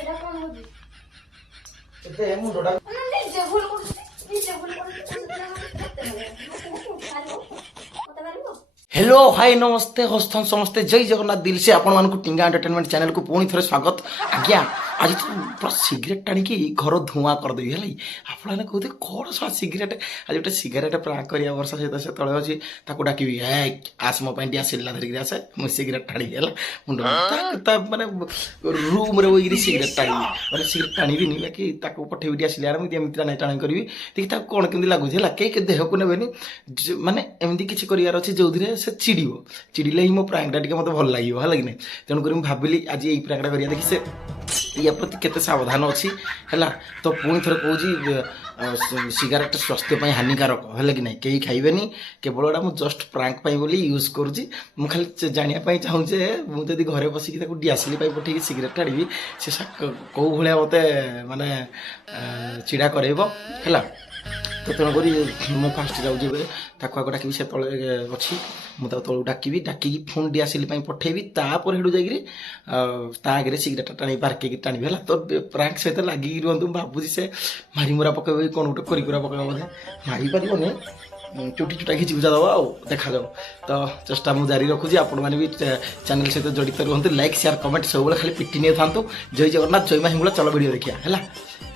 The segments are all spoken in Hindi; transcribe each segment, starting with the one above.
এটা কোন বুঝি କେତେ ମୁଣ୍ଡଟା ନା ନିଜେ ଭୁଲ କରୁଛି ନିଜେ ଭୁଲ କରୁଛି ମତେ ମାରିବ हेलो हाय नमस्ते हस्तन समस्ते जय जगन्नाथ दिल से आपण मानक टिंगा एंटरटेनमेंट चैनल को पुणी थे स्वागत आज्ञा आज तो पूरा सिगरेट टाणी घर धुआं करदेवी है आपने कहते कौन सा सिगरेट आज गोटे सिगरेट प्राक करिया वर्ष सहित से तले अच्छी ताको डाकिबी आस मो टिया सिल्ला धरिक आसे मुझे सिगरेट टाणी मुंड माने रूम रे वही सिगरेट टाणी माने सिगरेट टाणी बाकी ताको पठेबी टिया सिल्ला मुझे एमती ना टाणी करी देखिए ताको कौन केमती लगुच है कई देह को नेबेनी माने एमती किसी करार अच्छे जो से चिड़ो चिड़िले ही मो प्रांकटा टी मतलब भल लगे है कि नहीं तेणुक मुझे भाविली आज यही प्रांकटा करिया देखी से या प्रति केते सावधान अच्छी है तो पुणी थे कौच सिगारेट स्वास्थ्य हानिकारक है कि नहीं कहीं खाइबेनी केवल एटा मुझे जस्ट प्रांक बोली यूज करुँची मुझे खाली जानापी चाहूँजे मुझे घरे बसिक डियासिली पठे सिगरेट आड़बी से कौ भाया मत माने चिड़ा करब है तो तेणुक मुझे फास्ट जाऊँगी आगे डाकि से तले अच्छी मुझे तलू डाकि डाकिकी फोन डियासिली पठेबी तापर हेटू जाकि आगे सिगरेट टाणी पार्क टाणी है तो प्रांक सहित लगे रुहतु भावुँ से मारी मुरा पकड़ कौन गोटे करा पकड़ बोधे मारी पारे चुटी चुटा खिची खुचा दबा आ देखा जाओ तो चेष्टा मुझे जारी रखुची आपण मैंने भी चैनल सहित जड़ित रुहतु लाइक शेयर कमेंट सब खाली पिटी नहीं था जय जगन्नाथ जय माँ हिंगुला चलो वीडियो देखिए है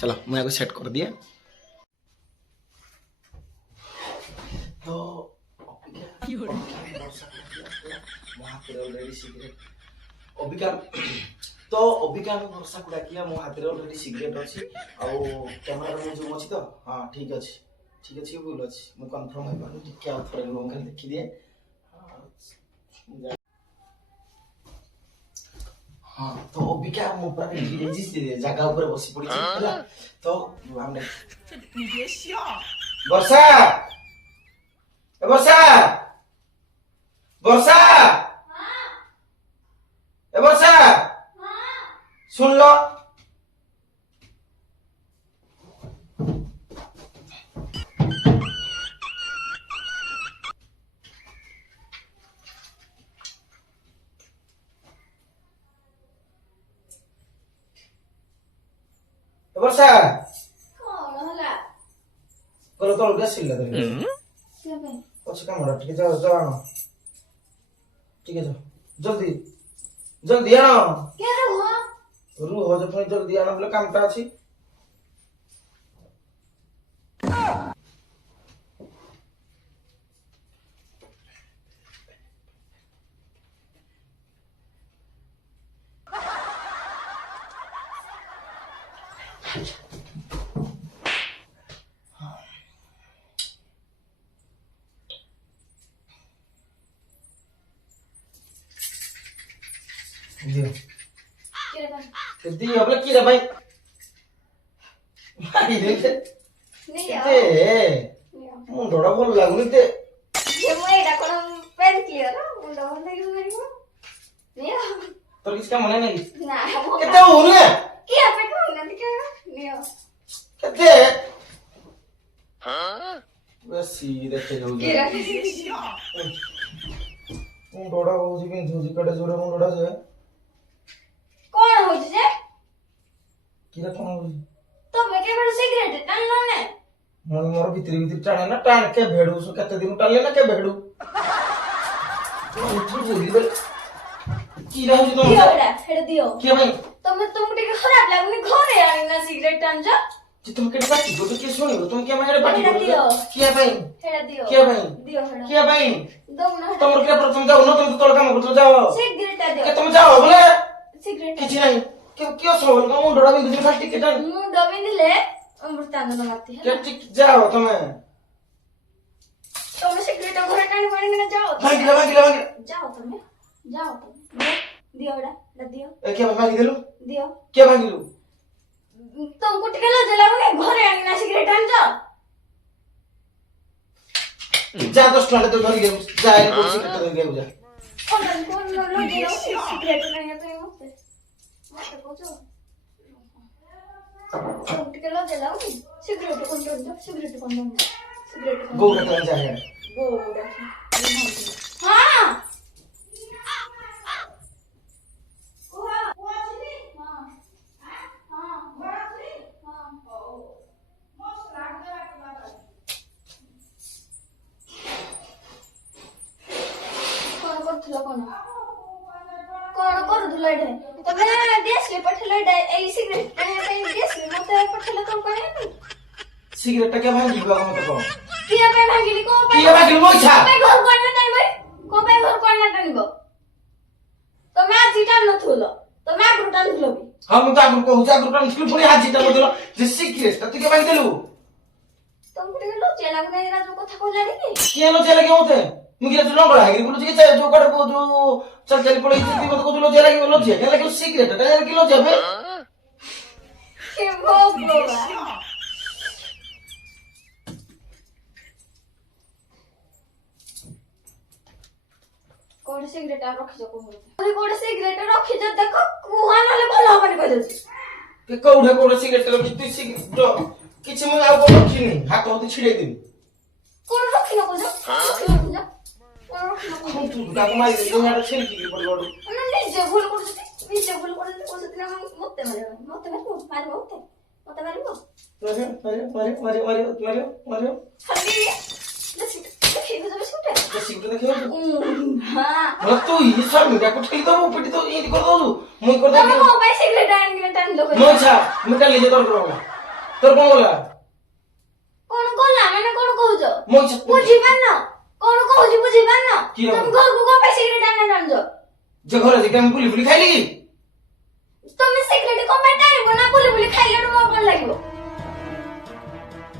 चलो मुझे सेट कर दिए तो अबिका तो अबिका वर्षा को डाकिया मो हाथ में ऑलरेडी सिगरेट अच्छी आउ कैमरा में जो अच्छी तो हाँ ठीक अच्छे भूल अच्छी मु कन्फर्म हो पानी टिके आउ थोड़े लोग खाली देखी दिए हाँ तो अबिका मो पूरा जगह ऊपर बसी पड़ी है तो हमने वर्षा वर्षा वर्षा वर्षा सुन लो वर्षा କଣ ହେଲା कल तो गैस सिल्ला दे ସେ ପାଇଁ अच्छे काम ठीक है जाओ जाओ आनो ठीक है जाओ जल्दी जल्दी आनो के ରୁହ रुह जो पुणी जल्दी आनो बोले कामटा अच्छी दियो के ପାଇଁ दियो बोले की रे भाई मारी देखे ନେଇ ते मुंडोड़ा भल लागुनी ते ଯେ ମୁଁ ଏଇଟା କଣ ପେନ୍ କ୍ଲିୟର ମୁଣ୍ଡ ଭଲ ଲାଗିବ ମାରିବ ନିଅ तोर किस काम नहीं ନା ମୁଁ केते होने କି ଆପେ କହିନାନ୍ତି କି ନିଅ केते बसी देखे जाऊ କି ରାଖି मुंडोड़ा होजी बिंधुजी कड़े जोरे मुंडोड़ा जे କଣ ହଉଛି ଯେ किरा कोन होजी ତମେ କେବେ ସିଗାରେଟ ଟାଣିଲ ନା मन मोर भीतर भीतर टाणे ना टाण के भेड़ू सो केते दिन टाले ना के भेड़ू उठी बोली बे की रहू जी ଦିଅ तुम ଏଇଟା ଏଇଟା ଦିଅ के भाई ତମେ ତୁମକୁ ଟିକେ ଖରାପ ଲାଗୁନି ଘରେ ଆଣିନା ସିଗାରେଟ ଟାଣୁଛ जे तुम केटे बात को तो के सुनिबो तुम के मारे बात ଏଇଟା ଦିଅ किया भाई ଏଇଟା ଦିଅ किया भाई ଦିଅ ଏଇଟା किया भाई ଦଉନ तुम के पर तुम जाओ ना तुम तोड़ काम करतो जाओ ସିଗାରେଟ के ଦିଅ तुम जाओ बोले ସିଗାରେଟ किछि नहीं के क्यों सोल का मुंडोड़ा बिंधुजी फाटी के टाण ମୁଣ୍ଡ ବିନ୍ଧିଲେ ଅମୃତାଞ୍ଜନ ମାତି के ठीक जाओ तुम्हें ତମେ ସିଗାରେଟ ଘରେ ଟାଣି ପାଣିକିନା ଯାଅ मांगिला ଯାଅ ତମେ ଦିଅ ଏଇଟା ଦିଅ ए के मांगी देलु ଦିଅ के मांगिलु ତମକୁ ଟିକେ ଲଜ ଲାଗୁନି ଘରେ ଆଣିକିନା ସିଗାରେଟ ଟାଣୁଛ जा 10 टका तो धर गए जा एक कुर्सी कट धर गए जा କଣ ଲଜେଇ ସିଗାରେଟ ଟାଣିବା ପାଇଁ ମତେ ମତେ କହୁଛ ତମକୁ ଟିକେ ଲଜ ଲାଗୁନି ସିଗାରେଟ କଣ ଟାଣୁଛ ସିଗାରେଟ କଣ ଟାଣୁଛ ସିଗାରେଟ କଣ गो कट जा है ଗୋଡା ହଁ ଆଣୁଥିଲ ଏଠେ ତମେ ଦିଆସିଲି ପଠେଇଲ ଏଇଟା ଏଇ ସିଗାରେଟ ଆଣିବା ପାଇଁ ଦିଆସିଲି ମତେ ପଠେଇଲ ତମ ପାଇଁ ଆଣିବି সিগারেট টা কে ভাঙি দিবা মতে কও କିଏ ପାଇଁ ଭାଙ୍ଗିଲି କୋଉ ପାଇଁ କିଏ ଭାଙ୍ଗିଲି ମୋ ଇଚ୍ଛା କୋଉ ପାଇଁ ଘର କର୍ଣ୍ଣା ଟାଣିବ କୋଉ ପାଇଁ ଘର କର୍ଣ୍ଣା ଟାଣିବ ତମେ ଆଜି ଟାଣୁଥିଲ ତମେ ଆଗରୁ ଟାଣୁଥିଲ ବି ହଁ ମୁଁ ତ ଆଗରୁ କହୁଛି ଆଗରୁ ଟାଣିଥିଲି ପୁଣି ହାଜି ଟା ବଦଳ ଯେ ସିଗାରେଟ ଟା ତୁ କେ ଭାଙ୍ଗି ଦେଲୁ ତମକୁ ଟିକେ ଲଜ୍ଜା ଲାଗୁନି ଏରା ଯୋଉ କଥା କହିଲାଣି କି କିଏ ଲଜ୍ଜା ଲାଗେ ମତେ ମୁଁ କିଏ ତୁ ଲଙ୍ଗଳା ହେଇକି ବୁଲୁଛି କି ଯୋଉ କଡେ ଯୋଉ ଚାଲ ଚାଲି ପଳେଇଛି ତୁ ମତେ କହୁଛୁ ଲଜ୍ଜା ଲାଗିବ ଲଜ୍ଜା କେ ଲାଗିବ ସିଗାରେଟ ଟା କି ଲଜ୍ଜା ବେ କି ଭଗବାନ କୋଉଠି ସିଗାରେଟ ରଖିଛ କୋଉଠି ସିଗାରେଟ ରଖିଛ ଦେଖ କୁହ ନହେଲେ ଭଲ ହବନି କହିଦଉଛି କେ କୋଉଠେ କୋଉଠେ ସିଗାରେଟ ଲଗି ତୁ ସିଗାରେଟ କିଛି ମୁଁ ଆଉ କଣ ରଖିନି ହାତ ହତେ ଛିଡେଇ ଦେବି କୋଣ ରଖିନ କହୁଛ କୋଣ ରଖିନ ତୁ ତାକୁ ମାରି ଦେ ଦୁନିଆଟା ଛେଲିକି ପଡି ପଡୁ ନିଜେ ଭୁଲ କରୁଛି କହୁଛନ୍ତି ନା ମତେ ମାରିବ ମତେ ମାରିବ ମତେ ମାରିବ ମାରିବ ଖାଲି ଦେଖିବୁ ତମେ ଶୁଟେ ସିଗାରେଟ ଦେଖିବ ହଁ ତୁ ଇ ସ୍ୱାମୀ ତାକୁ ଠେଲି ଦବୁ ପିଟି ଦବୁ ଏମିତି କରିଦବୁ ମୁଁ ତମେ କରିଦେବି ମୋ ପାଇଁ ସିଗାରେଟ ଆଣିକି ଟାଣିଲ ମୋ ଇଚ୍ଛା ମୁଁ କାଲି ଯେ ତୋର କଣ ତୋର କଣ ଗଲା କଣ କଲା ମାନେ କଣ କହୁଛ ମୋ ଇଚ୍ଛା ବୁଝିପାରୁନ କଣ କହୁଛି ବୁଝିପାରୁନ କି ହବ? ତମ ଘରକୁ କଣ ପାଇଁ ସିଗାରେଟ ଆଣିକି ଟାଣୁଛ ଯେ ଘରେ ଯେ କେମିତି ବୁଲି ବୁଲି ଖାଇଲି କି ତମେ ସିଗାରେଟ କଣ ପାଇଁ ଟାଣିବ ନା ବୁଲି ବୁଲି ଖାଇଲେ ମୋର କଣ ଲାଗିବ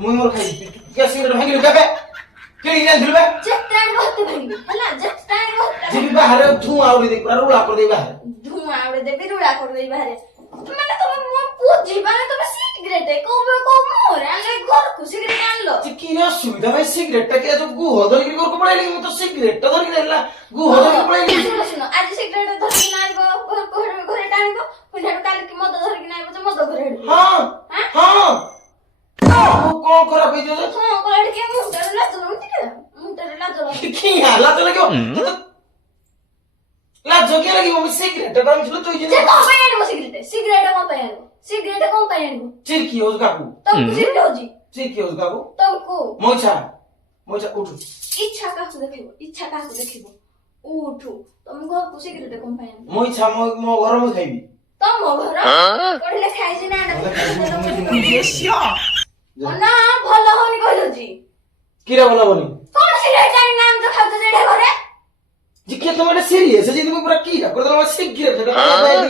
ମୁଁ ମୋର ଖାଇଲି କେ ସିଗାରେଟ ଭାଙ୍ଗିଲି କେବେ କିଣିକି ଆଣିଥିଲୁ ବେ ଯେତେ ଆଣିବ ହତେ ଭାଙ୍ଗିବି ହେଲା ଯେତେ ଆଣିବ ହତେ ଯିବି ବାହାରେ ଧୂଆଁ ଉଡେଇ ଦେଇ ପୁରା ରୁଳା କରିଦେଇ ବାହାରେ ଧୂଆଁ ଉଡେଇ ଦେବି ରୁଳା କରିଦେବି ବାହାରେ ମାନେ ତମେ ମୋ ବୁଝିପାରୁନ ତମେ ସିଗାରେଟ କୋଉ ମୋରେ ଆଣିଲେ ଘରକୁ ସିଗାରେଟ ଆଣିଲ ଯେ କି ଅସୁବିଧା ଭାଇ ସିଗାରେଟ ଟା କିଏ ଯୋଉ ଗୁହ ଧରିକି ଘରକୁ ପଳେଇଲି ମୁଁ ତ ସିଗାରେଟ ଟା ଧରିକି ନେଲା ଗୁହ ଧରିକି ପଳେଇଲି ଶୁଣ ଶୁଣ ଆଜି ସିଗାରେଟ ଧରିକି ଆଣିବ ଘରକୁ ଘରେ ଟାଣିବ ପୁଣି ସେଠୁ କାଲିକି ମଦ ଧରିକି ଆଣିବ ଯେ ମଦ ଘରେ ହେଡିବ ହଁ ହଁ ମୁଁ କଣ ଖରାପ ହେଇଯିବ ଯେ ହଁ କହିଲା ଟିକେ ମୁଣ୍ଡରେ ଲାଜ ଲାଗୁନି ଟିକେ ମୁଣ୍ଡରେ ଲାଜ ଲାଗୁନି କି ଲାଜ ଲାଗିବ ଲାଜ କିଏ ଲାଗିବ ମୁଁ ସିଗାରେଟ ଟା ଆଣିଥିଲୁ ତୁ ଯେ କଣ ପାଇଁ ଆଣିବ ସିଗାରେଟ ସିଗାରେଟ କଣ ପାଇଁ ଆଣିବ ସିଗାରେଟ କଣ ପାଇଁ ଆଣିବ ଚିରକି ହଉଛି କାକୁ ତମକୁ ସିଗାରେଟ ହଉଛି ଚିରକି ହଉଛି କାକୁ ତମକୁ ମୋ ଇଚ୍ଛା ଉଠୁ ଇଚ୍ଛା କାହାକୁ ଦେଖିବ ଉଠୁ ତମ ଘରକୁ ସିଗାରେଟ କଣ ପାଇଁ ଆଣିବ ମୋ ଇଚ୍ଛା ମୋ ଘର ମୁଁ ଖାଇବି ତମ ଘର ପଢିଲେ ଖାଇଛି ନା ନା ଭଲ ହଉନି କହିଦଉଛି କିରା ଭଲ ହବନି କଣ ସିଗାରେଟ ଆଣି ନାମ ତ ଖାଉଛ ଯେଟା ଘରେ ଯେ କିଏ ତମେ ଏଟା ସିରିୟସ୍ ଯଦି ମୁଁ ପୁରା କିରା କରିଦେଲା ସିଗାରେଟ ଟା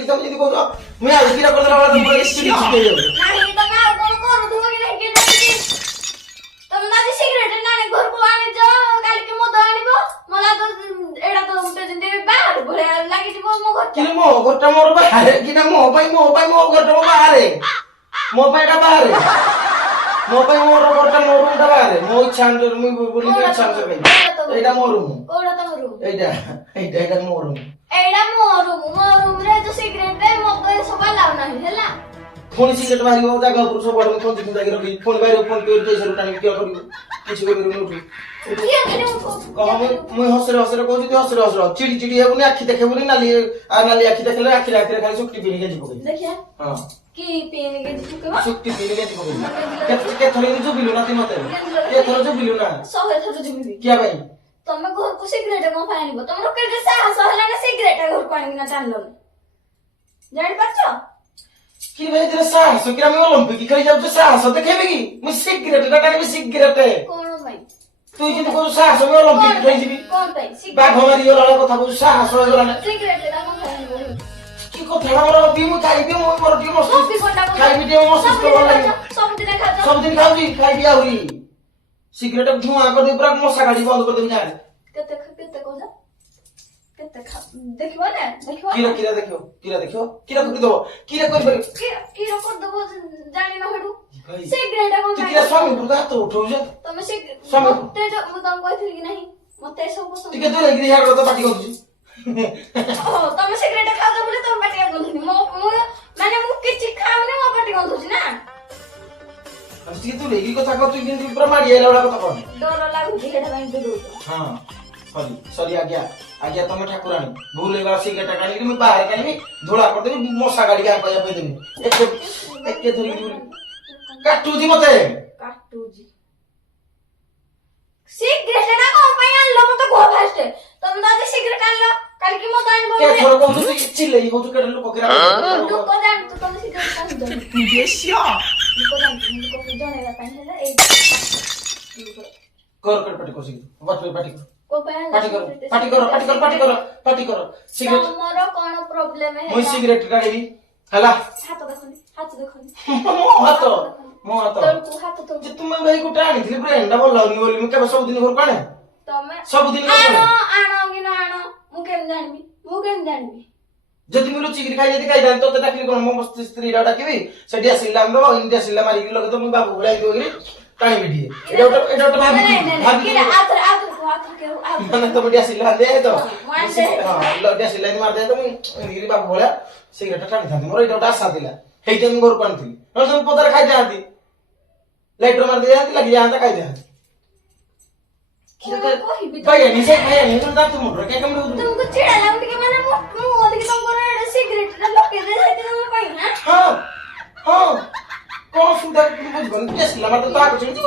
ତମେ ଯଦି କହୁଛ ମୁଁ ଆଉ କିରା କରିଦେଲା ତମେ ପୁରା ସିରିୟସ୍ ହେଇଯାଉ ନାହିଁ ତମେ ଆଉ କଣ କରୁଥିବ କି ନାହିଁ ତମେ ଆଜି ସିଗାରେଟ ନାଣି ଘରକୁ ଆଣିଛ କାଲିକି ମଦ ଆଣିବ ମଲା ତ ଏଇଟା ତ ଗୋଟେ ଯେମିତି ବାହାର ଭଳିଆ ଲାଗିଯିବ ମୋ ଘର କିନ୍ତୁ ମୋ ଘରଟା ମୋର ବାହାରେ କିନା ମୋ ଘରଟା ମୋ ବାହାରେ ମୋ ପାଇଁ ଏଟା ବାହାରେ ମୋ ପାଇଁ ମୋର ଘରଟା ମୋ ରୁମଟା ବାହାରେ ମୋ ଇଚ୍ଛା ଅନୁସାରେ ମୁଁ ବୁଲି ଇଚ୍ଛା ଅନୁସାରେ ଏଇଟା ମୋ ରୁମ କୋଉଟା ତମ ରୁମ ଏଇଟା ମୋ ରୁମ ଏଇଟା ମୋ ରୁମରେ ଯୋଉ ସିଗାରେଟ ମଦ ଏସବୁ ଆଲାଉ ନାହିଁ ହେଲା ପୁଣି ସିଗାରେଟ ବାହାରିବ ଜାଗା ଉପରୁ ସବୁଆଡେ ମୁଁ ଖଞ୍ଜି ଖଞ୍ଜାକି ରଖିବି ପୁଣି ବାହାରିବ ପୁଣି ତୋର ପଇସାରୁ ଟାଣିକି କିଏ କରିବୁ କିଛି କରିବୁନି ଉଠୁ ମୁଁ ହସରେ କହୁଛି ତୁ ହସରେ ଚିଡି ଚିଡି ହେବୁନି ଆଖି ଦେଖେବୁନି ନାଲି ଆଖି ଦେଖିଲେ ଆଖିରେ ଖାଲି ଶୁକ୍ତି ପିନି ଗେଞ୍ଜି ପକେଇବି ଦେଖିଆ ହଁ କି ପିନି ଗେଞ୍ଜି ପକେଇବ ଶୁକ୍ତି ପିନି ଗେଞ୍ଜି ପକେଇବି କେଥର ଜୁବିଲୁ ନା ତୁ ମତେ କେଥର ଜୁବିଲୁ ନା 100 ଥର ଜୁବିବି କିଆ ପାଇଁ ତମେ ଘରକୁ ସିଗାରେଟ କଣ ପାଇଁ ଆଣିବ ତମର କେତେ ସାହସ ହେଲା ନା ସିଗାରେଟ ଘରକୁ ଆଣିକିନା ଟାଣିଲନି ଜାଣିପାରୁଛ କି ଭାଇ ତେରେ ସାହସ କି ଆମେ ଅଲିମ୍ପିକ ଖେଳି ଯାଉଛୁ ସାହସ ଦେଖେଇବି କି ମୁଁ ସିଗାରେଟ ଟା ଟାଣିବି ସିଗାରେଟ କଣ ପାଇଁ ତୁ ଯଦି କହୁଛୁ ସାହସ ମୁଁ ଅଲିମ୍ପିକ ଖେଳିଯିବି କଣ ପାଇଁ ବାଘ ମାରିଗଲା କଥା କହୁଛୁ ସାହସ ହେଇଗଲା ନା ସିଗାରେଟ ଟା କଣ ପାଇଁ ଆଣିବ କି କଥା ଆମର ବି ମୁଁ ଖାଇବି ମୁଁ ମୋର ଟିକେ ମସ୍ତ ଖାଇବି ଟିକେ ମସ୍ତ ଭଲ ଲାଗିବ ସବୁଦିନ ଖାଉଛ ସବୁଦିନ ଖାଉଛି ଖାଇବି ଆହୁରି ସିଗାରେଟ ଧୂଆଁ କରିଦେବି ପୁରା ମଶା କାଢି ବନ୍ଦ କରିଦେବି ଗାଁରେ କେତେ କହୁଛ କେତେ ଦେଖିବ ନା ଦେଖିବ କିରା ଦେଖିବ କିରା କରିଦବ କିରା କରିପାରିବ କି କରିଦବ ଜାଣିନ ହେଡୁ ସିଗାରେଟ କଣ ତୁ କିରା ସ୍ୱାମୀ ପୁରା ହାତ ଉଠଉଛ ତମେ ସ୍ୱାମୀ ମତେ ମୁଁ ତମକୁ କହିଥିଲି କି ନାହିଁ ମତେ ଏସବୁ ପସନ୍ଦ ଟିକେ ଦୂର ହେଇକି ହିଆଡ କଥା ପାଟି କରୁଛି ତମେ ସିଗାରେଟ ଖାଉଛ ବୋଲି ତମ ପାଟି ଗନ୍ଧୁନି ମାନେ ମୁଁ କିଛି ଖାଉନି ମୋ ପାଟି ଗନ୍ଧୁଛି ନା ଟିକେ ଦୂର ହେଇକି କଥା କହୁଛୁ କିନ୍ତୁ ପୁରା ମାଡି ଆଇଲା ଭଳିଆ କଥା କହନି ଡର ଲାଗୁଛି ସେଇଟା ପାଇଁ ଦୂର ହଁ ସରି ଆଜ୍ଞା ତମେ ଠାକୁରାଣୀ ଭୁଲ ହେଇଗଲା ସିଗାରେଟ କାଢିକି ମୁଁ ବାହାରେ କାଢିବି ଧୂଳା କରିଦେବି ମଶା କାଢିକି ଆଗ ପାଇଁ ଦେବି ଏକେ ଧରିକି କାଟୁଛି ମତେ କାଟୁଛି ସିଗାରେଟ ଟା କଣ ପାଇଁ ଆଣିଲ ମତେ କୁହ ଫାଷ୍ଟ ତମେ ତ ଆଜି ସିଗାରେଟ ଆଣିଲ କାଲି କି ମଦ ଆଣିବ କେ ଥର କହୁଛୁ ଚିଲେଇ ହଉଛୁ କେଡେ ଲୋକ କିରା ଲୋକ ଜାଣିଛୁ ତମେ ସିଗାରେଟ କାହିଁକି ଲୋକ ଜାଣିଛୁ ଲୋକଙ୍କୁ ଜଣେଇବା ପାଇଁ ହେଲେ ଏଇ କର କର ପାଟି କର ପାଟି କର କୋ ପାଇଁ ପାଟି କର ସିଗାରେଟ ତମର କଣ ପ୍ରୋବ୍ଲେମ ମୁଁ ହେଲା ସିଗାରେଟ ଟାଣିବି ହେଲା ହାତ ଦେଖନି ମୋ ହାତ ତଳକୁ ହାତ ତଳକୁ ଯେ ତୁମେ ଭାଇ ଗୋଟେ ଆଣିଥିଲି ବ୍ରେଣ୍ଡା ଭଲ ଲାଗୁନି ବୋଲି ମୁଁ କେବେ ସବୁଦିନ ଘରକୁ ଆଣେ ତମେ ସବୁଦିନ ଆଣ କି ନ ଆଣ ମୁଁ କେମିତି ଜାଣିବି ଯଦି ମୁଁ ଲୁଚିକିରି ଖାଇ ଯଦି ଖାଇଥାନ୍ତି ତତେ ଡାକିଲି କଣ ମୋ ସ୍ତ୍ରୀଟା ଡାକିବି ସେଠି ଆସିଲା ଆମେ ଦବ ଇଣ୍ଡିଆ ଆସିଲା ମାରିକି ଲଗେଇ ମୁଁ ବାବୁ ଭଳିଆ ହେଇକି ଟାଣିବି ଟିକେ ଏଇଟା ଗୋଟେ ଭାବି ମାନେ ତମେ ଟିକେ ଆସିଲା ଦେ ତ ହଁ ଟିକେ ଆସିଲା ମାରିଦେ ତ ମୁଁ ଏମିତି ବାବୁ ଭଳିଆ ସିଗାରେଟ ଟାଣିଥାନ୍ତି ମୋର ଏଇଟା ଗୋଟେ ଆଶା ଥିଲା ହେଇଟା ମୁଁ ଘରକୁ ଆଣିଥିଲି ନହେଲେ ସବୁ ପଦାରେ ଖାଇଯାଆନ୍ତି ଲାଇଟର ମାରି ଦେଇଯାଆନ୍ତି ଲାଗି ଯାଆନ୍ତା ଖାଇଯାଆନ୍ତି तुमको चिड़ा लाउंड के माने मु ओदिके तुमको एडा सिगरेट ला लोके दे देते तुम पाई ना हां कौन सुंदर तुम बुझबन केसला मार तो ताको चिड़ी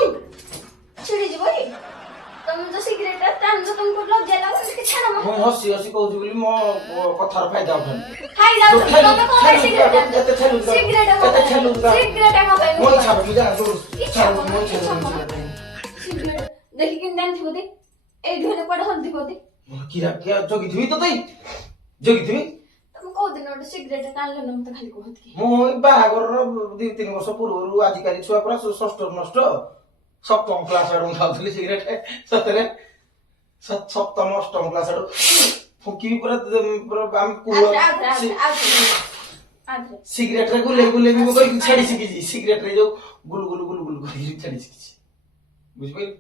जी भाई तुम जो सिगरेट टान जो तुमको लग जाला उसके छाना मो हसी कहू बोली मो कथार फायदा उठन फायदा तुम को सिगरेट सिगरेट को भाई मो छाब मु जा जोर छाब मो छाब देखि किन दान थियो दे ए ढोने पड हल्दी को दे किरा क्या जोगी थी तुम को दिन ओटे सिगरेट टानले न मत खाली कहत की मो बाहागर 2-3 वर्ष पूर्व आजिकाली छुआ पूरा षष्ठ नष्ट सप्तम क्लास आडू खाउथली सिगरेट सतरे सप्तम अष्टम क्लास आडू फुकी पूरा हम कुआ सिगरेट रे गुले भी कोई छाड़ी सिकी सिगरेट रे जो गुल करी छाड़ी सिकी बुझ पाइल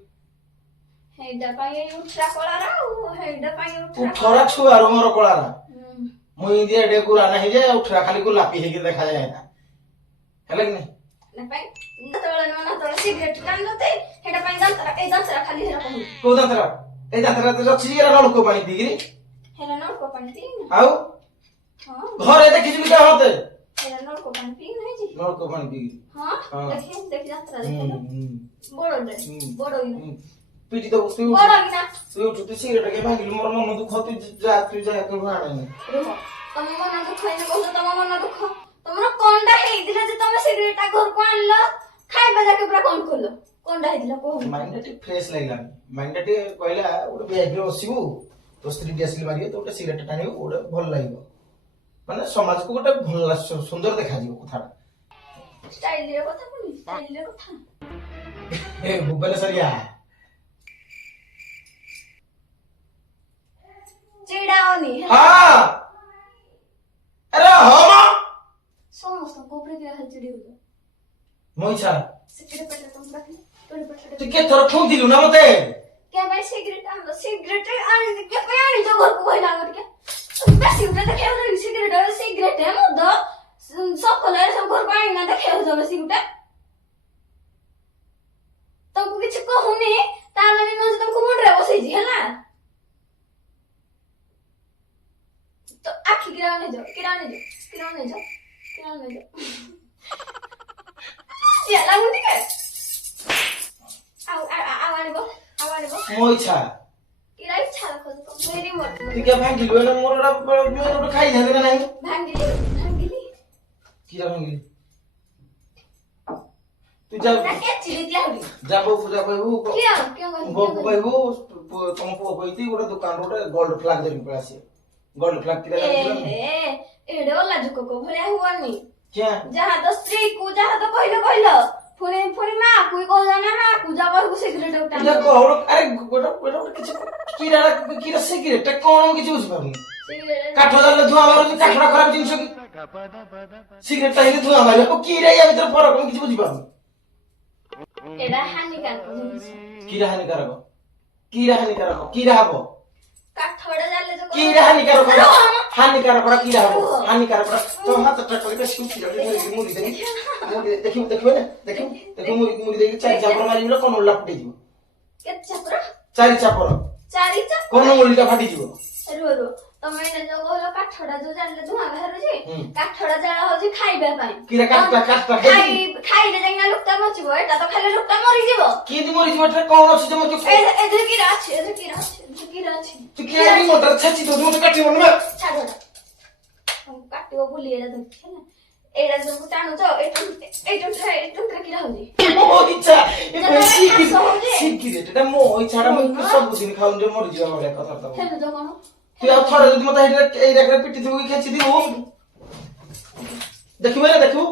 हेडा पाए उठरा कोलारा हेडा पाए उठरा छुआ रो मोर कोलारा मुई दे डे गुरा नहीं जे उठरा खाली गुलापी हेके देखा जाए ना हैला कि नहीं ना पाए ना तोला सिगरेट टान लते हेडा पाए दांतरा खाली हेरा कहू को दांतरा तो रछि रा नलको पानी पीगिरी हेला नलको पानी पी आउ हां घरे देखि जी का होते हेला नलको पानी पी नहीं जी नलको पानी पीगिरी हां देखि दांतरा देखो बड़ो पीटी तो उसको बड़ा कि ना तू उठ सिगरेट के भागिल मोर मन दुख तू जा के भाड़े रुको तम मन दुख है ने कहलो तम मन दुख तमरो कोंडा हेदिला जे तमे सिगरेट घर को आनलो खाइबा जाके पूरा कोन खोलो कोंडा हेदिला को माइंड टी फ्रेश लागला माइंड टी कहला ओटे बिहेवियर ओसिबू तो स्त्री टी असली मारियो तो ओटे सिगरेट टानियो ओटे भल लागियो माने समाज को ओटे भल सुंदर देखा जीवो कथाटा स्टाइल रे कथा कोनी स्टाइल रे कथा ए भुवनेश्वरिया चिड़ाओनी हां अरे हो मां समस्त कोपरे के हल चिड़ी हो मोइछा सिगरेट पेट तुम रखले तोड़े पेट तू के थोर खून दिलु ना मते क्या भाई सिगरेट आने के पे आनी जो घर को कहला कर के बेसी उठे देखे हो सिगरेट है मद सब कोला सब घर को आनी ना देखे हो जो बेसी उठे तुमको किछ कहूनी ता माने न तुमको मुंड रे बसई जी हैला तो आखी गिराने जाओ या लागू ठीक है आवाने बो मोइछा किरा इच्छा रखो तो मेरी मत तू क्या भांगिल वेना मोरडा मोरडा खाई जाते ना नहीं भांगिली किरा भांगिल तू जा ना के चिड़ी दियाउली जाबो पूजा कहबू क्यों बो कहबू तुम पो कहिती गोटे दुकान रोटे गोल्ड फ्लैग धरि पळा आसी गोल्ड फ्लैग किरा एडे वाला जुको को भलिया हुआनी क्या जहां तो स्त्री को जहां तो कहलो फुणी मां को कहला ना मां को जाबो को सिगरेट उठा या को अरे गोटे किछ किरा सिगरेट कोन किछ बुझ पाबनी काठ जाले धुआ मारू काठरा खराब जिंस की सिगरेट ताही धुआ मारू को किरा या भीतर फरक किछ बुझ पाबनी एडा हानिकारक जिनिस किरा हानिकारक किरा हबो काठड़ा जाले जो किरा हानिकारक किरा हबो हानिकारक तो हाथ टक के सुखी जाले मुरी देखियो मुरी देखि चार चापर मारिबो कोन लपटे जीवो के चापर चारि चापर चारि चापर कोन मुरीटा फाटी जीवो रो ତମେ ଯୋଉ କହିଲ କାଠଟା ଯୋଉ ଜାଣିଲେ ଧୂଆଁ ବାହାରୁଛି କାଠଟା ଜାଳ ହଉଛି ଖାଇବା ପାଇଁ କିରା କାଠଟା ଖାଇଲେ ଯାଇକିନା ଲୁକଟା ମରିଯିବ ଏଟା ତ ଖାଲି ଲୁକଟା ମରିଯିବ କିନ୍ତି ମରିଯିବ ଏଟା କଣ ଅଛି ଯେ ମତେ ଏଥିରେ କିରା ଅଛି ଏଥିରେ କିରା ଅଛି ଏଥିରେ କିରା ଅଛି ତୁ କିରା କି ମୋଟା ଛାଚି ଦଉ ମତେ କାଟିବ ନା ଛାଡ କାଟିବ ବୋଲି ଏଇଟା ଧରିଛି ହେଲା ଏଇଟା ସବୁ ଟାଣୁଛ ଏଇଠୁ କିରା ହଉଛି ମୋ ଇଚ୍ଛା ଏ ସିକିରେଟ ଏଟା ମୋ ଇଚ୍ଛାଟା ମୁଁ ସବୁଦିନ ଖାଉନି ଯେ ମରିଯିବା ଭଳିଆ କଥା ତ ହେଲେ ତ କଣ ତୁ ଆଉ ଥରେ ଯଦି ମତେ ଏଇ ଜାଗାରେ ପିଟି ଥିବୁ କି ଖେଚି ଦିବୁ ଦେଖିବୁ ନା ଦେଖିବୁ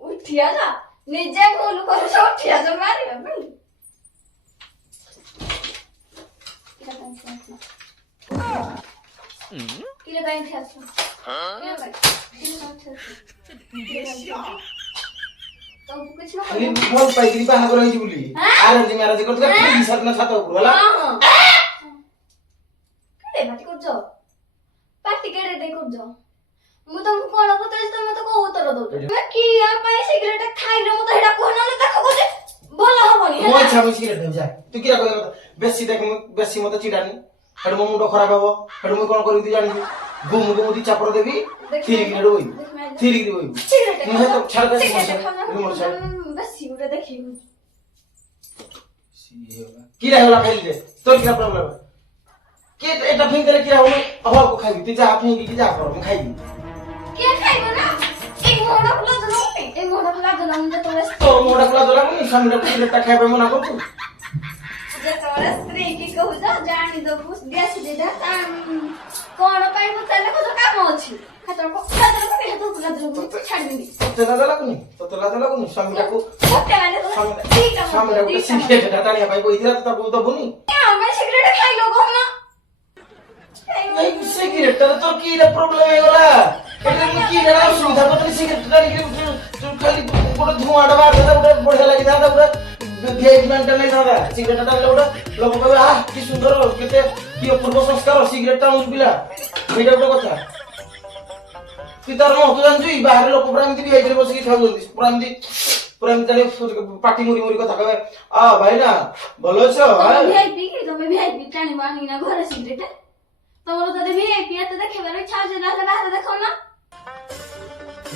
ଉଠିଆ ଯା ନିଜେ ଭୁଲ କରୁଛ ଉଠିଆ ଯା ମାରିବା ପାଇଁ କିଲେ ପାଇଁ ଥିଆସ ଖାଲି ଭଲ ପାଇକିରି ବାହାଘର ହେଇଛି ବୋଲି ଆରେଞ୍ଜ ମ୍ୟାରେଜ କରୁଥିଲା ଫ୍ରି ସାରିନା ଛାତ ଉପରୁ ହେଲା ପାଟି କରୁଛ ପାଟି କେଡେ ଦେଇ କରୁଛ ମୁଁ ତମକୁ କଣ ପଚାରୁଛି ତମେ ମତେ କୋଉ ଉତ୍ତର ଦଉଛ କିଆ ପାଇଁ ସିଗାରେଟ ଖାଇଲେ ମୁଁ ତ ଏଇଟା କହୁନ ନା ଦେଖ କହୁଛି ଭଲ ହବନି ମୋ ଇଚ୍ଛା ମୁଁ ସିଗାରେଟ ନେବି ଯା ତୁ କିରା କହିବା କଥା ବେଶୀ ଦେଖ ବେଶୀ ମତେ ଚିଡାନି ହେଠୁ ମୋ ମୁଣ୍ଡ ଖରାପ ହବ ହେଠୁ ମୁଁ କଣ କରିବି ତୁ ଜାଣିଛୁ ଗୁମ ଗୁମ ଦି ଚାପଡ଼ ଦେବି ଥିରିକିରି ବଇବି ଥିରିକିରି ବଇବି ମୁଁ ହେତ ଛାଡ ଦେ ମୋର ଛାଡ ବେଶୀ ଗୋଟେ ଦେଖିବୁ କିରା ହେଲା ଖାଇଲି ଯେ তোর কিরা প্রবলেম কে এটা ফিঙ্গলে কিরা হলো অভাব খাইবি তুই যা ফিঙ্গি কি যা কর আমি খাইবি কে খাইবো না এই মোড়া ফুলা জন্য এই মোড়া ফুলা জন্য আমি তোর তো মোড়া ফুলা জন্য আমি সামনে সিগারেটটা খাইবে মনা করছু যে তোর স্ত্রী কি কহু যা জানি দবু গ্যাস দেদা কোন পাই মু তালে কত কাম আছে খাতর কো হেতু ফুলা জন্য ছাড়ি দিবি তো দাদা লাগুনি স্বামীটাকু সত্যি মানে তো ঠিক আছে স্বামীটাকু সিগারেটটা টানিয়া পাই কইছিলা তো তাকু দবুনি আমি সিগারেট খাইলো গো না এই সিগারেটটা তো কি রে প্রবলেম হইগলা এটা মু কি জানা অসুবিধা করতে সিগারেটটা টানি খালি বড় ধোঁয়াটা বার দাদা ওটা বড় লাগি দাদা ওটা ভিআইপি ম্যানটা নাই দাদা সিগারেটটা টানলে ওটা লোক কবে আহ কি সুন্দর কেতে কি অপূর্ব সংস্কার সিগারেটটা টানুছ বিলা এটা একটা কথা তুই তার মতো জানছু বাহারে লোক পুরা এমনি ভিআইপি বসে খাওয়াচ্ছি পুরা এমনি তাহলে পাটি মুড়ি মুড়ি কথা কবে আ ভাই না ভালো আছো তুমি ভিআইপি টানি বানি না ঘরে সিগারেট তোমার তো ভিআইপি এত দেখাবার ইচ্ছা আছে না বাহারে দেখো না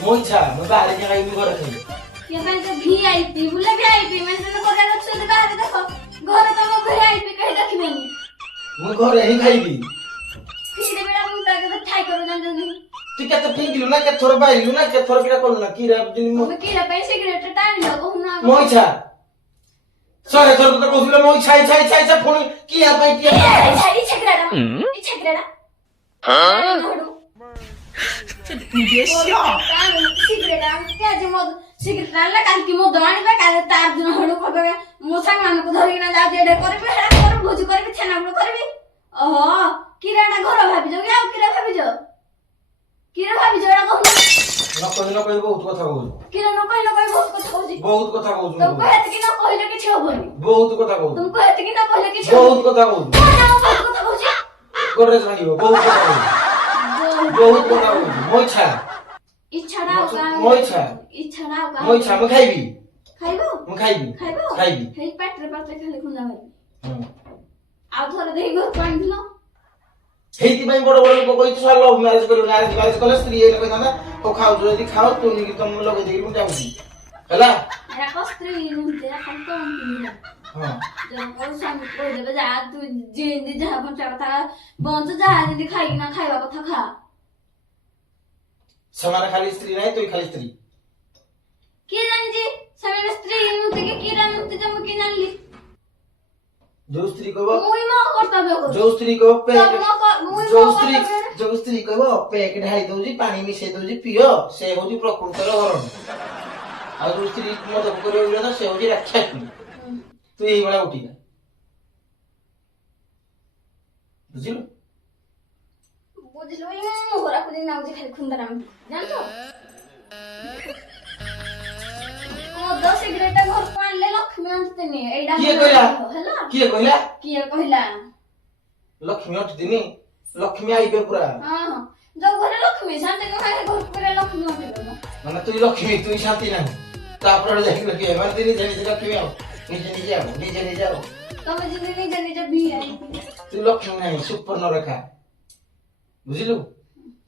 মোইছা মই বাহারে খাইবি ঘরে খাইবি ये मैं तो वीआईपी बोले वीआईपी मैं तो कोरे रखछे तो बाहर देखो घर तो मैं वीआईपी कहि देखबेनी মই ঘরে হি খাইবি फिर बेड़ा मुंडा के ठाई करू जान नहीं তুই কত ফিঙ্গিলু না কে থর বাইলু না কে থর কিরা করলু না কি রে জিনি मैं की रे पे सिगरेट टाइम लगो ना মোইছা সরে তোর কথা কইছিল মই ছাই ফোন কি আর পাই কি छाड़ी छकड़ा हां सिगरेट आज मद सिगरेट आनला काल की मद आनिबा काल तार दिन हडु कबे मो संग मान को धरि ना जा जेडे करबे हेडा कर भोज करबे छेना गुलो करबे ओहो किराडा घर भाबी जो या किरा भाबी जो एडा कहू न कहि बहुत কথা কইছ किरा न कहि बहुत কথা কইছি बहुत কথা কইছ तुम कहत कि न कहिले किछ होबनी बहुत কথা কইছ तुम कहत कि न कहिले किछ बहुत কথা কইছ बहुत কথা কইছি করে জানিব বহুত কথা কইছ বহুত কথা কইছ মোইছা इच्छा नाउ का মোইছা মই খাইবি खाइबो মই খাইবি हे पेट रे खाली खुंजा भाई आ थोड़ा देही गो पानी दिलो हेती भाई बड़ बड़ लोक कहि तो लव मैरिज करियो मैरिज कले स्त्री ए कहि ना तो खाओ जदी खाओ तो नि तुम लोग देही मुटा उठी हला एरा को स्त्री मुते खाली तो मिला हां जब और सामने कोई देबे जा तू जे जहां बंचा कथा बंच जहां जदी खाई ना खाइबा कथा खा समारे खाली स्त्री नाही तो खाली स्त्री के जानजी समारे स्त्री मुते के किरण मुते जम के जानली जो स्त्री कहबो मुई म कर्तव्य कर जो स्त्री कहबो पे मुई जो स्त्री कहबो पैक ढाई दउजी पानी मिसे दउजी पियो से होजी प्रकृतर हरण आ जो स्त्री मत करे उले ना से होजी रक्षा तू एही बळा उठी ना बुझिलो बुझलो ये मोहरा को दिन नाउजी खाली खुंदराम जानतो ओ 10 सिगरेट घर पान ले लक्ष्मी अंतनी एडा किए कहला लक्ष्मी अंतनी लक्ष्मी आइबे पूरा हां जो घरे लक्ष्मी शांति को खाए घर पूरे लक्ष्मी अंतनी माने तू लक्ष्मी तू शांति ना तापर जाई लक्ष्मी माने तू निजे लक्ष्मी आओ निजे आओ तमे जिने निजे भी आई तू लक्ष्मी नहीं सुपर न रखा ବୁଝିଲୁ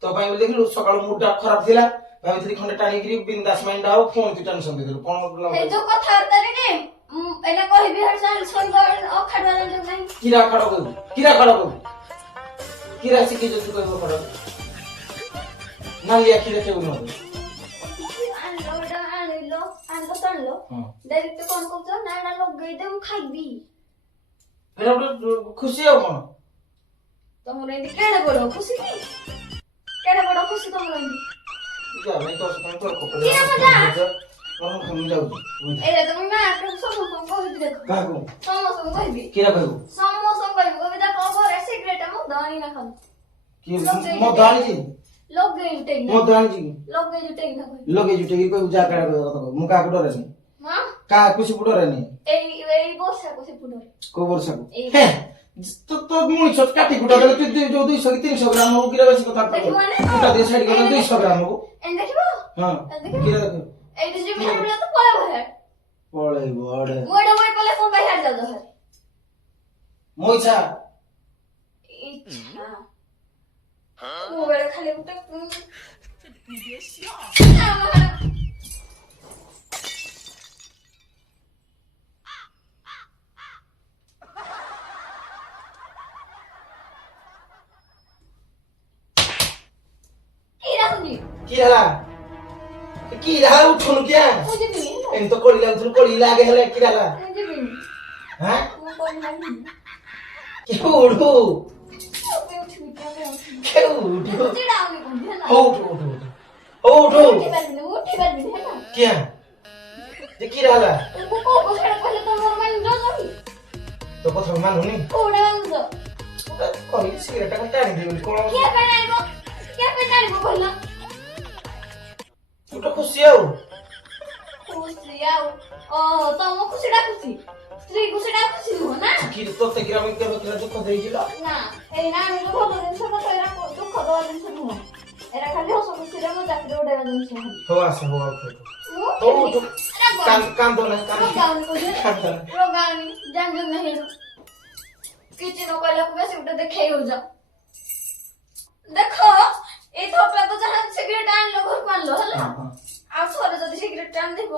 ତୋ ପାଇଁ ବୋଲି ଦେଖିଲୁ ସକାଳୁ ମୁଡଟା ଖରାପ ଥିଲା ଭାବିଥିଲି ଖଣ୍ଡେ ଟାଣିକିରି ବିନ୍ଦାସ ମାଇଣ୍ଡ ହବ ପୁଣି ତୁ ଟେନସନ ଦେଇଦେଲୁ କଣ ଏ ଯୋଉ କଥାବାର୍ତ୍ତାରେ ଯେ ଏଇଟା କହିବି ହର ଚାଲ ଶୋଇବା ଅଖାଡୁଆ ଯୋଉ ନାହିଁ କିରା ଖଡ କହିବୁ କିରା ଶିଖିଛୁ ତୁ କହିବୁ ଖଡ ନାଲିଆ କ୍ଷୀର କେଉ ନ ଆଣିଲ ତଣିଲ ଡାଇରେକ୍ଟ କଣ କରୁଛ ନା ଏଇଟା ଲଗେଇଦେ ମୁଁ ଖାଇବି ଏଟା ଗୋଟେ ଖୁସି ଆଉ କଣ ତମର ଏମିତି କେଡେ ବଡ ଖୁସି କି କେଡେ ବଡ ଖୁସି ତମର ଏମିତି ଯା ଭାଇ ତୋ ପାଇଁ ତୋ କପଡା କିରା ମଜା କଣ କମି ଯାଉଛି ଏଇଟା ତମ ନା ସମସ୍ତଙ୍କୁ କହିବି ଦେଖ କାହାକୁ ସମସ୍ତଙ୍କୁ କହିବି କିରା କହିବୁ ସମସ୍ତଙ୍କୁ କହିବି କହିବି ତା କବରେ ସିଗାରେଟ ମୁଁ ଦାଣି ନା ଖାଉ କି ମୋ ଦାଣିଛି ଲଗେଇ ଟେଇ ମୋ ଦାଣିଛି ଲଗେଇ ଟେଇ ନା କହିବି ଲଗେଇ ଜୁଟେକି କହିବୁ ଯା କାହା କଥା କହିବୁ ମୁଁ କାହାକୁ ଡରେନି ହଁ କାହାକୁ ସେ ଡରେନି ଏଇ ବର୍ଷାକୁ ସେ ପୁଡରେ କୋଉ ବର୍ଷାକୁ তো মଣିষ কাটি কুটা গেলে তুই ଯୋଉ 200 କି 300 ଗ୍ରାମ ହବ କିରା ବେଶୀ କଥା କୁଟା দিয়ে ସାଇড গেলে 200 ଗ୍ରାମ ହବ এন দেখিবো হ্যাঁ কিরা দেখো এইটা যে মেহের বলে তো পড়াবো হ্যাঁ পড়াইবো আড়ে মোড়ে মোড়ে কলে কোন ভাই হার যাও হ্যাঁ মইছা ইচ্ছা মোবাইল খালি উঠে কি রা উঠুন কিয়া এন তো কড়ি লাগুছিল কড়ি লাগে হেলে কি রালা হ্যাঁ কি উঠু কে উঠু উঠু কিয়া যে কি রালা তো কথা মানুনি কই সিগারেট টা টানি দিবি কোন ওটা খুশি আও তম খুশিটা খুশি স্ত্রী খুশিটা খুশি নুহ না কি তোতে গ্রামে কেবে কেবে দুঃখ দেইছিল না এই না আমি তো ভালো জিনিস কথা এরা দুঃখ দেওয়া জিনিস নুহ এরা খালি হস খুশিরে মো চাকরি উড়াইবা জিনিস নুহ হো আসে হো কান্দো না রোগানি জান नहीं কিছু ন কইলা কো বেশি উঠে দেখাই हो जा দেখো এই থপটা তো জাহান সিগারেট আনলো ঘর মারলো হলো আর থরে যদি সিগারেট টান দিব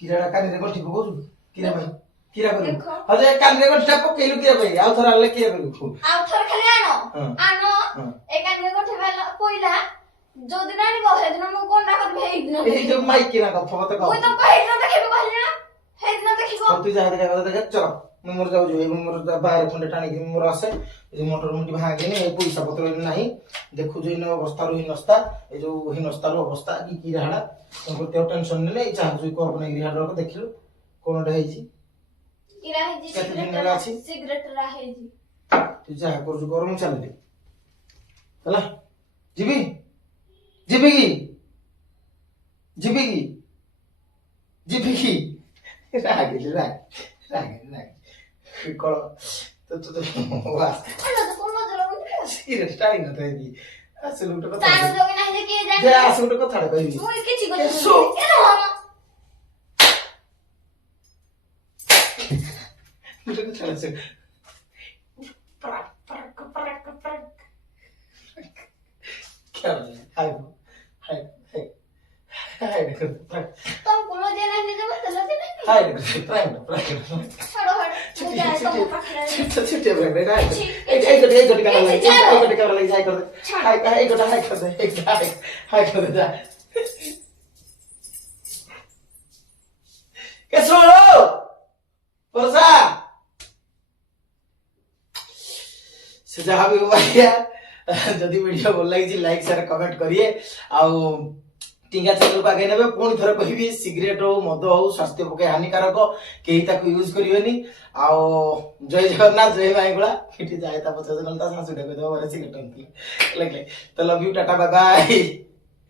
কিরাটা কানি রে গঠি গরু কিরা ভাই কিরা করি আরে কানি রে গঠি পকেইলু কিরা ভাই আউ থর আনলে কিরা করি আর থর খালি আনো এই কানি রে গঠি বেলা কইলা যদি না নিব হেদিন মু কোন না করবে এই যে মাইক কিনা কথা বলতে কও ওই তো কইলো দেখিবো কইলি না হেদিন দেখিবো তুই যা দেখা চল ମୁଁ ମୋର ଯାଉଛି ଏଇ ମୋର ବାହାରେ ଖଣ୍ଡେ ଟାଣିକି ମୋର ଆସେ ଏ ଯୋଉ ମୋଟର ମୁଣ୍ଡି ଭାଙ୍ଗିନି ଏ ପଇସା ପତ୍ର ନାହିଁ ଦେଖୁଛୁ ଏଇ ଅବସ୍ଥାରୁ ହୀନସ୍ତା ଏ ଯୋଉ ହୀନସ୍ତାର ଅବସ୍ଥା କି କି ରାହାଡା ତେଣୁ ଟେନସନ ନେଲେ ଏଇ ଚାହୁଁଛୁ କର୍ପ ନେଇକି ରାହାଡା ଦେଖିଲୁ କଣଟା ହେଇଛି କିରା ହେଇଛି କେତେ ଦିନ ହେଲା ଅଛି ସିଗାରେଟ ରା ହେଇଛି ତୁ ଯାହା କରୁଛୁ କର ମୁଁ ଚାଲିଲି ହେଲା ଯିବି ଯିବି କି ଯିବି କି ଯିବି କି ରାଗିଲି ରାଗିଲି କଳ ତ ତୁ ତ ବାସ୍ ସିରିୟସ୍ ଟାଇମ୍ ନ ଥାଏ ଦି ଆସିଲୁ ଗୋଟେ କଥା ତାର ଯୋଗ ନାହିଁ ଯେ କିଏ ଜାଣି ଯେ ଆସ ଗୋଟେ କଥାଟା କହିବି ମୁଁ କିଛି କଥା ଗୋଟେ କଥା ଅଛି ହାଇ ହାଇ ହାଇ ତମ କୋଳ ଯେ ନାହିଁ ଯେ ମତେ ଲଜେ ନାହିଁ ହାଇ ପ୍ରାଇମ୍ ଛାଡ छुट्टे भेट्दै ना एकचोटि काला लागि एकचोटि काला लागि हाई गर्दै एकचोटि हाई गर्दै हाई गर्दै जा के छोडो पर्सा से जहाँ भी हुआ जदि वीडियो भल लगी लाइक शेयर कमेंट करिए आउ टिंगा चैनल को आगे नेबे पुणी थर कहबी सिगरेट हो मद हो स्वास्थ्य पके हानिकारक केही ताको यूज करियोनी आ जय जगन्नाथ जय माईगुड़ा किटी जाए ता पछे गलता सासुडे को दो बारे सिगरेट अंती लगे तो love you tata bye bye.